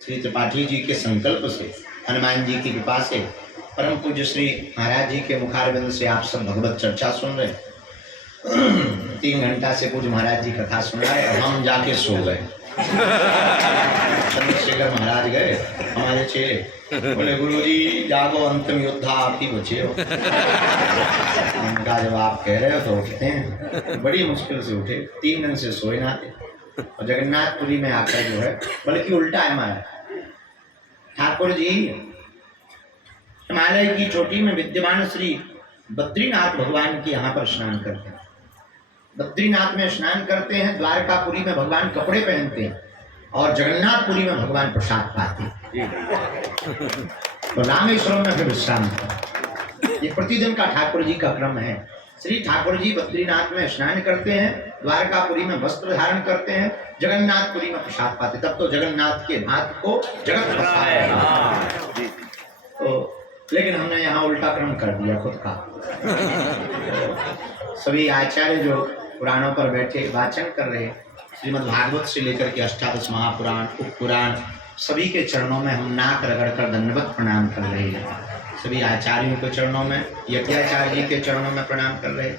श्री त्रिपाठी जी के संकल्प से, हनुमान जी की कृपा से, परम पूज्य श्री महाराज जी के मुखारविंद से आप सब भगवत चर्चा सुन रहे। 3 घंटा से पूज्य महाराज जी कथा सुन रहे और हम जाके सो गए। चंद्रशेखर महाराज गए, हमारे चेले बोले गुरु जी जागो, अंतिम योद्धा आप ही बचे हो। उनका जब आप कह रहे हो तो उठते हैं, बड़ी मुश्किल से उठे, 3 दिन से सोए ना थे। और जगन्नाथपुरी में आकर जो है, बल्कि उल्टा है हमारा ठाकुर जी हिमालय की चोटी में विद्यमान श्री बद्रीनाथ भगवान की यहाँ पर स्नान करते हैं। बद्रीनाथ में स्नान करते हैं, द्वारकापुरी में भगवान कपड़े पहनते हैं और जगन्नाथपुरी में भगवान प्रसाद पाते हैं। तो रामेश्वरम में फिर विश्राम। ये प्रतिदिन का ठाकुर जी का क्रम है। श्री ठाकुर जी बद्रीनाथ में स्नान करते हैं, द्वारकापुरी में वस्त्र धारण करते हैं, जगन्नाथपुरी में प्रसाद पाते। तब तो जगन्नाथ के हाथ को जगत बसाया। तो लेकिन हमने यहाँ उल्टा क्रम कर दिया खुद का। सभी आचार्य जो पुराणों पर बैठे वाचन कर रहे, श्रीमद् भागवत से लेकर के 18 महापुराण, उपपुराण, सभी के चरणों में हम नाक रगड़कर दंडवत प्रणाम कर रहे हैं। सभी आचार्यों के चरणों में, यज्ञाचार्य जी के चरणों में प्रणाम कर रहे,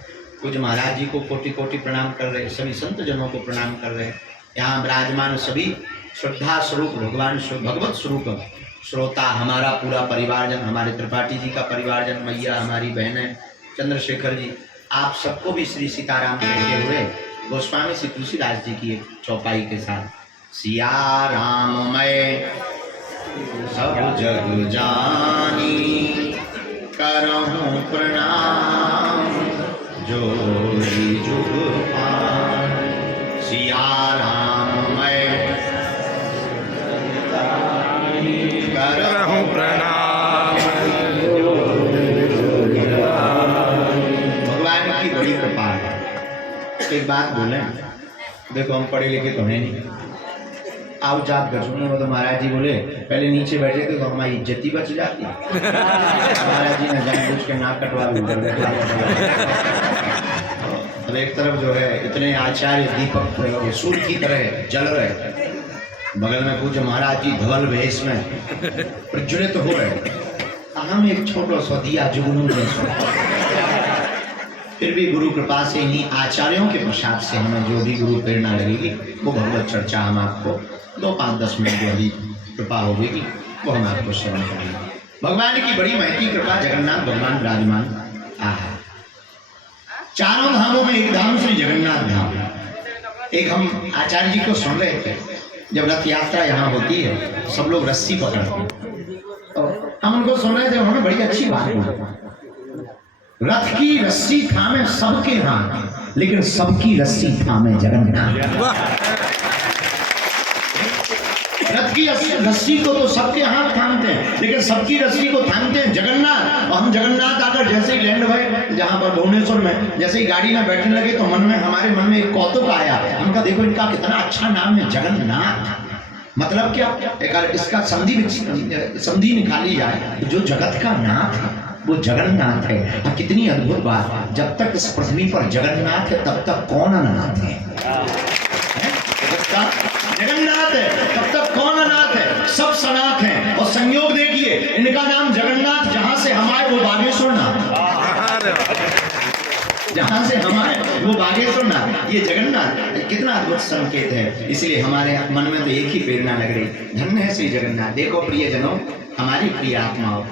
पूज्य महाराज जी को कोटि कोटि प्रणाम कर रहे, सभी संत जनों को प्रणाम कर रहे। यहाँ विराजमान सभी श्रद्धा स्वरूप भगवान भगवत स्वरूप श्रोता, हमारा पूरा परिवारजन, हमारे त्रिपाठी जी का परिवारजन, मैया हमारी बहनें, चंद्रशेखर जी, आप सबको भी श्री सीताराम कहते हुए गोस्वामी श्री तुलसीदास जी की एक चौपाई के साथ, सिया राम मैं सब जग जानी, करहूं प्रणाम जोरी जुग पार। सिया राम मैं करहूं प्रणाम। भगवान की बड़ी कृपा है। एक बात बोले, देखो हम पढ़े लिखे तो है नहीं, आओ जात गजूने में तो महाराज जी बोले पहले नीचे बैठे थे तो हमारी इज्जत ही बच जाती। महाराज जी ने जानबूझ के नाक कटवा अब एक तरफ जो है इतने आचार्य दीपक सूर्य की तरह जल रहे, बगल में पूज्य महाराज जी धवल वेश में प्रज्वलित हो रहे, हम एक छोटा सा दिया जुगनू जैसा। फिर भी गुरु कृपा से ही आचार्यों के प्रसाद से हमें जो भी गुरु प्रेरणा लगेगी वो भगवत चर्चा हम आपको 2-5-10 मिनट जो भी कृपा होगी वो हम आपको श्रवण करेंगे। भगवान की बड़ी महती कृपा, जगन्नाथ भगवान विराजमान। आहा, चारों धामों में एक धाम श्री जगन्नाथ धाम। एक हम आचार्य जी को सुन रहे थे, जब रथ यात्रा यहाँ होती है सब लोग रस्सी पकड़ते हैं, तो हम उनको सुन रहे थे, उन्होंने बड़ी अच्छी बात बोली, रथ की रस्सी थामे सबके हाथ, लेकिन सबकी रस्सी थामे जगन्नाथ। रथ की रस्सी को तो सबके हाथ थामते हैं, लेकिन सबकी रस्सी को थामते हैं जगन्नाथ। और हम जगन्नाथ आकर जैसे ही लैंड हुए जहाँ पर भुवनेश्वर में, जैसे ही गाड़ी में बैठने लगे तो हमारे मन में एक कौतुक आया। हमका देखो इनका कितना अच्छा नाम है जगन्नाथ। मतलब क्या, एक इसका संधि निकाली जाए, जो जगत का नाथ है वो जगन्नाथ है। और कितनी अद्भुत बात, जब तक इस पृथ्वी पर जगन्नाथ है तब तक कौन अनाथ है? जगन्नाथ है तब तक कौन अनाथ है? सब सनाथ हैं। और संयोग देखिए, इनका नाम जगन्नाथ, जहां से हमारे वो बागेश्वर नाथ, जहां से हमारे वो बागेश्वर नाथ, ये जगन्नाथ कितना अद्भुत संकेत है। इसलिए हमारे मन में तो एक ही प्रेरणा लग रही, धन्य है श्री जगन्नाथ। देखो प्रिय जनों, हमारी प्रिय आत्माओं,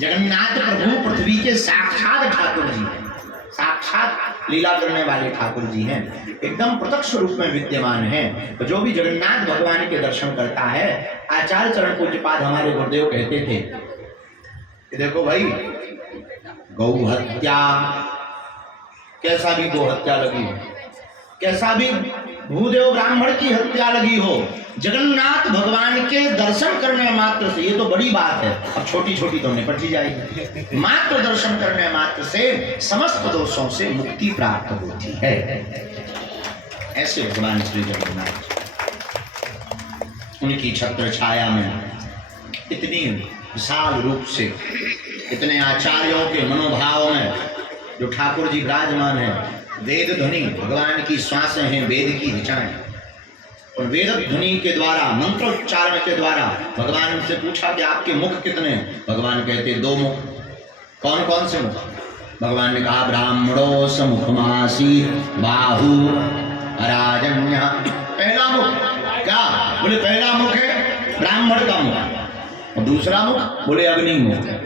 जगन्नाथ प्रभु पृथ्वी के साक्षात ठाकुर जी हैं, साक्षात लीला करने वाले ठाकुर जी हैं, एकदम प्रत्यक्ष रूप में विद्यमान हैं। तो जो भी जगन्नाथ भगवान के दर्शन करता है, आचार्य चरण पूज्यपाद हमारे गुरुदेव कहते थे कि देखो भाई, गौ हत्या, कैसा भी गौ हत्या लगी हो, कैसा भी भूदेव ब्राह्मण की हत्या लगी हो, जगन्नाथ भगवान के दर्शन करने मात्र से, ये तो बड़ी बात है, अब छोटी छोटी तो निपट ही जाएगी, मात्र दर्शन करने मात्र से समस्त दोषों से मुक्ति प्राप्त होती है। ऐसे भगवान श्री जगन्नाथ, उनकी छत्र छाया में इतनी विशाल रूप से, इतने आचार्यों के मनोभाव में जो ठाकुर जी विराजमान है, वेद ध्वनि, भगवान की श्वासें हैं, वेद की ऋचाएं, और वेद ध्वनि के द्वारा, मंत्रोच्चारण के द्वारा भगवान से पूछा कि आपके मुख कितने? भगवान कहते 2 मुख। कौन कौन से मुख? भगवान ने कहा ब्राह्मणो समुखमासी बाहु अराजन्य। पहला मुख क्या? बोले पहला मुख है ब्राह्मण का मुख, और दूसरा मुख बोले अग्नि मुख।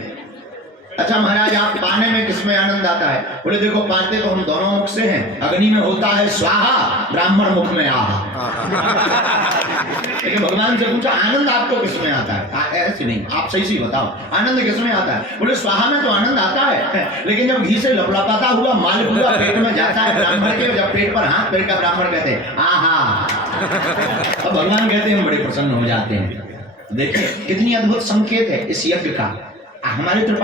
अच्छा महाराज, आप पाने में किसमें आनंद आता है? बोले देखो पाते तो हम दोनों मुख से हैं, अग्नि में होता है स्वाहा, ब्राह्मण मुख में आहा। लेकिन भगवान से पूछा आनंद आपको किसमें आता है? ऐसे नहीं, आप सही बताओ आनंद किसमें आता है? बोले स्वाहा में तो आनंद आता है, लेकिन जब घी से लपलपाता हुआ माल पूरा पेट में जाता है ब्राह्मण के, जब पेट पर हाथ पेट का ब्राह्मण कहते हैं आहा, अब भगवान कहते हैं हम बड़े प्रसन्न हो जाते हैं। देखिए कितनी अद्भुत संकेत है इस यज्ञ का। हमारे